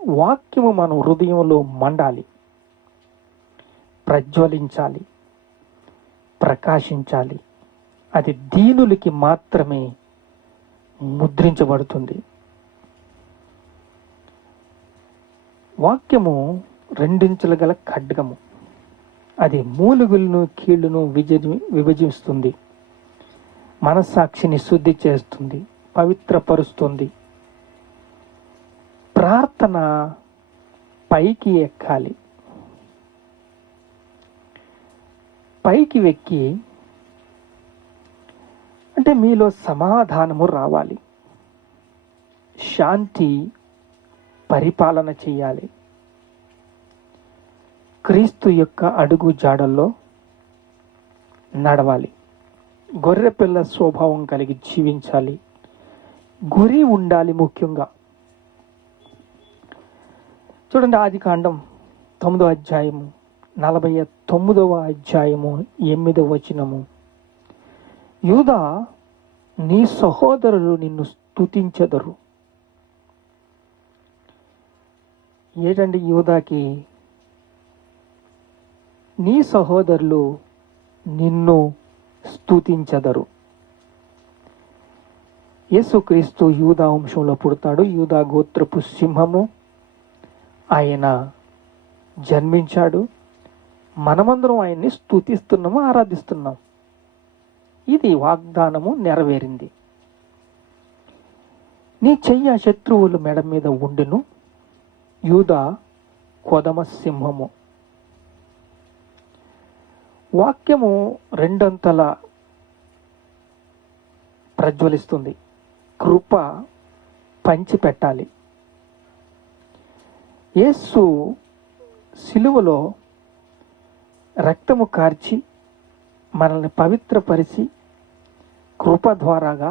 వాక్యము మన హృదయంలో మండాలి, ప్రజ్వలించాలి, ప్రకాశించాలి. అది దీనులకి మాత్రమే ముద్రించబడుతుంది. వాక్యము రెండించుల గల ఖడ్గము. అది మూలుగులను కీళ్లను విభజిస్తుంది. మనస్సాక్షిని శుద్ధి చేస్తుంది, పవిత్రపరుస్తుంది. ప్రార్థన పైకి ఎక్కాలి. పైకి ఎక్కి అంటే మీలో సమాధానము రావాలి, శాంతి పరిపాలన చేయాలి, క్రీస్తు యొక్క అడుగు జాడల్లో నడవాలి, గొర్రెపిల్ల స్వభావం కలిగి జీవించాలి, గురి ఉండాలి. ముఖ్యంగా చూడండి, ఆదికాండం 9వ అధ్యాయము 49వ అధ్యాయము 8వ వచనము. యూదా, నీ సహోదరులు నిన్ను స్తుతించెదరు. ఏంటండి యూదాకి? నీ సహోదరులు నిన్ను స్తుతించెదరు. యేసుక్రీస్తు యూదా వంశంలో పుడతాడు. యూదా గోత్రపు సింహము. ఆయన జన్మించాడు. మనమందరం ఆయన్ని స్తుతిస్తున్నాము, ఆరాధిస్తున్నాం. ఇది వాగ్దానము నెరవేరింది. నీ చెయ్య శత్రువుల మెడ మీద ఉండును. యూదా కొదమ సింహము. వాక్యము రెండంతల ప్రజ్వలిస్తుంది. కృప పంచిపెట్టాలి. యేసు సిలువలో రక్తము కార్చి మనల్ని పవిత్రపరిచి కృప ద్వారాగా